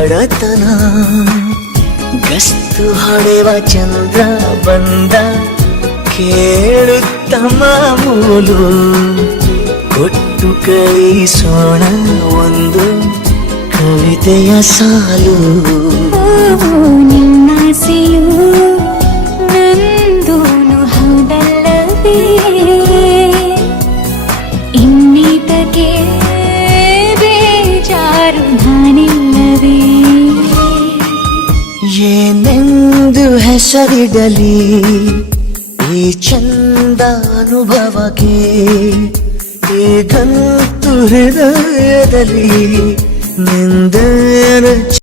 ಬಡತನ ಗಸ್ತು ಹೊಡೆವ ಚಂದ್ರ ಬಂದ ಕೇಳುತ್ತ ಮಾಮೂಲು ಕೊಟ್ಟು ಕಳಿಸೋಣ ಒಂದು ಕವಿತೆಯ ಸಾಲು ನಿನ್ನಾಸೆಯು ನಂದೂನು ಹೌದಲ್ಲವೇ ಇನ್ನೀತಕ್ಕೆ ಬೇಜಾರು ನಾನಿಲ್ಲವೇ ಏನೆಂದು ಹೆಸರಿಡಲಿ ಈ ಚಂದಾನುಭವಕ್ಕೆ ಈಗಂತೂ ಹೃದಯದಲ್ಲಿ ನಿಂದರ